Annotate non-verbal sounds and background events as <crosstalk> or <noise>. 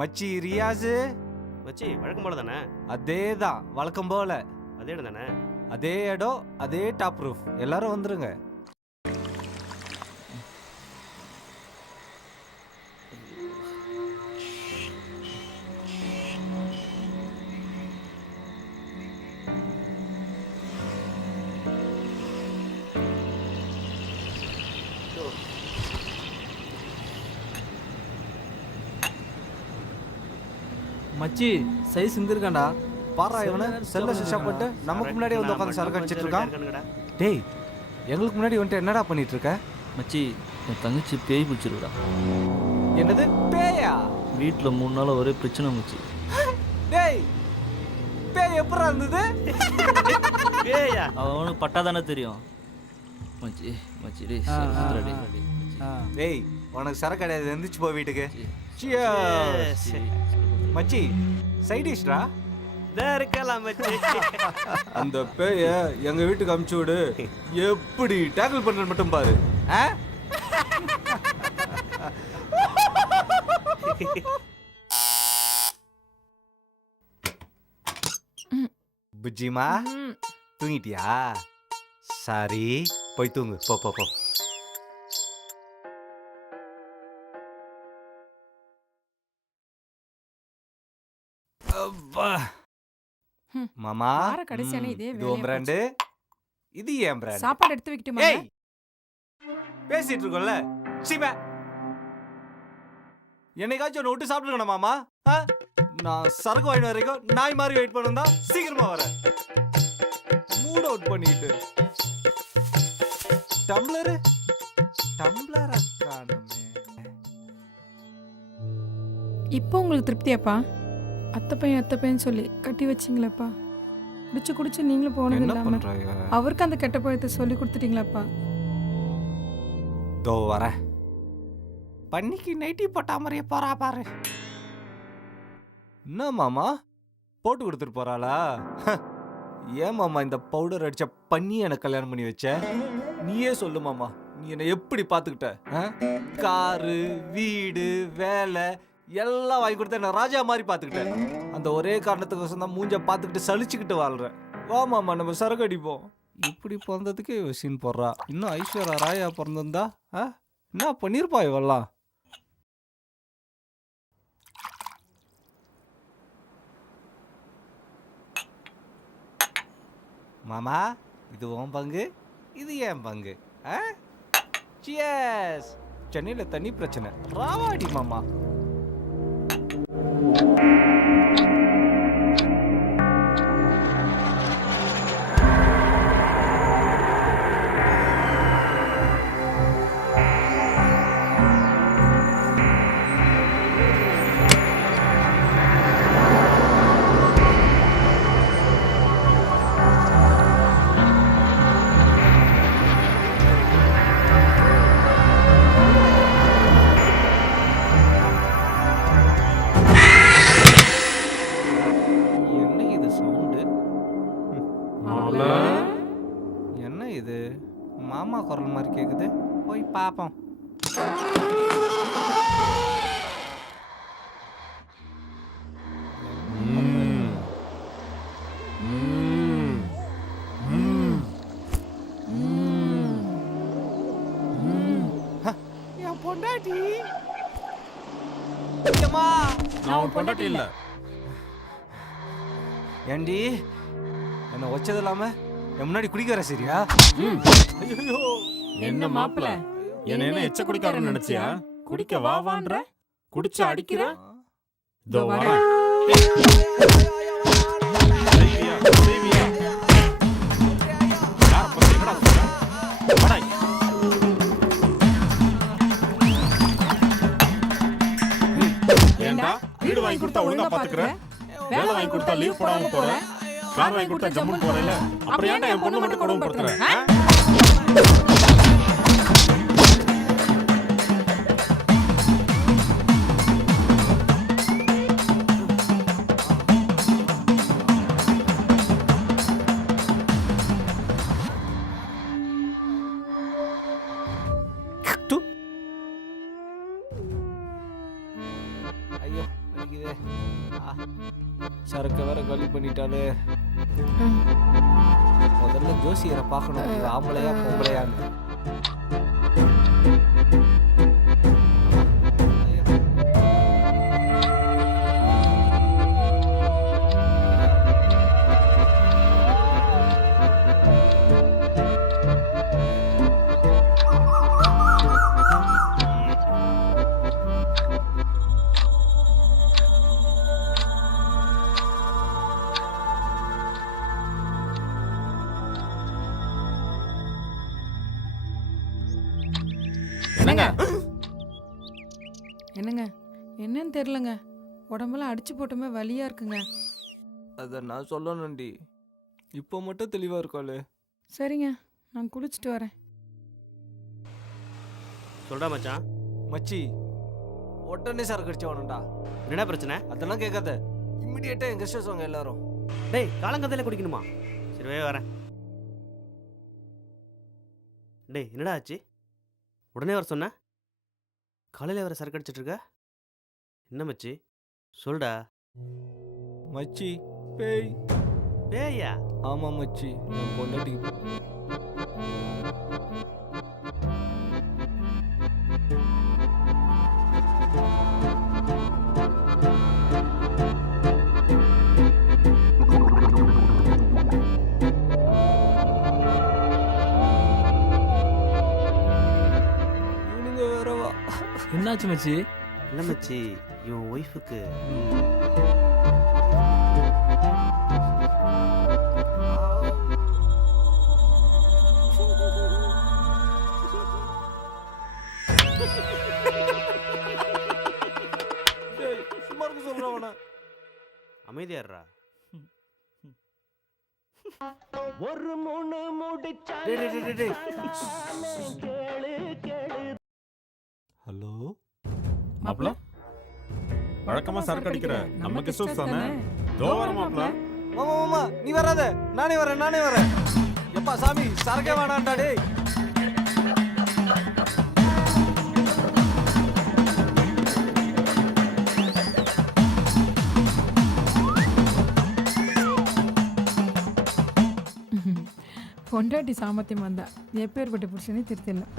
மச்சி ரியாஸு? மச்சி வழக்கம் போல தானே? அதே தான் வழக்கம் போல. அதே இடம் தானே? அதே இடம் அதே டாப் ரூஃப் எல்லாரும் வந்துருங்க. மச்சி சைஸ் இருந்திருக்காண்டா பாரா இவனை செல்ல சிஷா போட்டு நமக்கு முன்னாடி வந்து உட்காந்து சரக்கு அடிச்சிட்டு இருக்கான். டேய் எங்களுக்கு முன்னாடி வந்துட்டு என்னடா பண்ணிட்டு இருக்க? மச்சி என் தங்கச்சி பேய் பிடிச்சிருக்கா என்னது? பேயா? வீட்டில் மூணு நாள் ஒரே பிரச்சனை மச்சி. டேய் பேய் எப்படா இருந்தது? பேயா? அவனுக்கு பட்டா தானே தெரியும். மச்சி மச்சி டேய் சரி. டேய் உனக்கு சரக்கு கிடையாது எந்திரிச்சு போ வீட்டுக்கு. மச்சி. Cheers. சரி. மச்சி சைட் டிஷ்டா இதா இருக்கலாம் மச்சி அந்த பேய எங்க வீட்டுக்கு அமுச்சு விடு எப்படி டேக்கிள் பண்றது மட்டும் பாரு ஆ? புஜ்ஜிமா தூங்கிட்டியா சாரி போய் தூங்கு போ போ போ ம். மாமா வார கடைசியான இதே இது வேலையா உன் பிராண்டு இது ஏன் பிராண்ட் சாப்பாடு எடுத்து வைக்கட்டுமா ஏய்! பேசிட்டு இருக்கோம்ல. சீபா என்னைக்காச்சும் ஒன்று விட்டு சாப்பிட்டுக்கணும் மாமா. ஆ? நான் சரக்கு வாங்கின வரைக்கும் நாய் மாதிரி வெயிட் பண்ணா சீக்கிரமா வரேன் மூட் அவுட் பண்ணிட்டு டம்ளரு? டம்ளர் காணுமே. இப்போ உங்களுக்கு திருப்தியாப்பா? அத்தை பையன் அத்தை பையன் சொல்லி கட்டி வச்சிங்களேப்பா. குடிச்சு குடிச்சு நீங்களும் போனது என்ன இல்லாம பண்றாங்க? அவருக்கு அந்த கெட்ட பழத்தை சொல்லி கொடுத்துட்டீங்களாப்பா. தோ வரேன் பண்ணிக்கு நைட்டி போட்டா மாதிரியே போறா பாரு. என்ன மாமா? போட்டு கொடுத்துட்டு போறாளா? ஹ, ஏன் மாமா இந்த பவுடர் அடிச்ச பண்ணி எனக்கு கல்யாணம் பண்ணி வச்ச? நீயே சொல்லு மாமா. நீ என்னை எப்படி பார்த்துக்கிட்ட? காரு வீடு வேலை எல்லாம் வாங்கி கொடுத்த என்ன ராஜா மாதிரி பார்த்துக்கிட்டேன். அந்த ஒரே காரணத்துக்கோசம் தான் மூஞ்ச பார்த்துக்கிட்டு சலிச்சுக்கிட்டு வாழ்கிறேன் வா மாமா நம்ம சரக்கு அடிப்போம். இப்படி பிறந்ததுக்கு சீன் போடுறா. இன்னும் ஐஸ்வர்யா ராயா பிறந்திருந்தா ஆ? என்ன பண்ணியிருப்பா இவெல்லாம்? மாமா இது உன் பங்கு இது என் பங்கு ஆ? சியஸ் சென்னையில் தண்ணி பிரச்சனை. ராவாடி மாமா. குரல் மாதிரி கேக்குது. போய் பாப்போம். என் பொண்டாட்டி. நான் பொண்டாட்டி இல்ல. ஏண்டி என்ன வச்சது இல்லாம என் முன்னாடி குடிக்க வர சரியா ஐயோ என்ன மாப்பிள? என்ன என்ன எச்ச குடிக்காரன்னு நினைச்சியா? குடிக்க வா வான்ற? குடிச்சு அடிக்கிற? இதோ சொல்ற? வாடா. இங்க. ஏன்டா வீடு வாங்கி கொடுத்தா ஒழுங்கா பாத்துக்கிற? வேலை வாங்கி கொடுத்தா லீவ் போடாம போற? கார் வாங்கி கொடுத்தா ஜம்முன்னு போறேல அப்புறம் ஏன்டா என் பொண்ணு மட்டும் கொடுமைப்படுத்துற ஆகுது சரக்கு வேற கல்வி பண்ணிட்டாரு முதல்ல ஜோசியரை பார்க்கணும். ஆம்பளையா பொம்பளையான்னு. என்னன்னு தெரிலங்க உடம்பெல்லாம் அடிச்சு போட்டுமே வலியா இருக்குங்க. அதை நான் சொல்லணும்டி. இப்போ மட்டும் தெளிவா இருக்காளே. சரிங்க நான் குளிச்சுட்டு வரேன். சொல்டா மச்சான். மச்சி உடனே சரக்கு அடிச்சு வரணும்டா. என்ன பிரச்சனை? அதெல்லாம் கேட்காத. இம்மிடியேட்டா எங்க கெஸ்ட் வாங்க எல்லாரும். டேய் காலங்கத்தையில குடிக்கணுமா? சரி வே வரேன். டேய் என்னடா ஆச்சு? உடனே வர சொன்ன? காலையில் வர சரக்கு அடிச்சிட்டு இருக்க? என்ன மச்சி? சொல்டா. மச்சி பேய். பேயா? ஆமா மச்சி என் பொண்டாட்டி. இவனுங்க வேறவா என்னாச்சு மச்சி? இல்லை மச்சி? இவன் ஒய்ஃபுக்கு அமைதியாடுறா. டேய், டேய், டேய். ஹலோ? மாப்ள வழக்கமா சரக்கு அடிக்கிற நம்ம கெஸ்ட் ஹவுஸ் தானே? தோ வர மாப்ள மாமா மாமா நீ வராத. நானே வரேன் நானே வரேன். எப்பா சாமி சரக்கே வேணாம்டா டேய். <laughs> பொண்டாட்டி சாமர்த்தியம் வந்தா எப்பேற்பட்ட புருஷனே திருத்திடலாம்.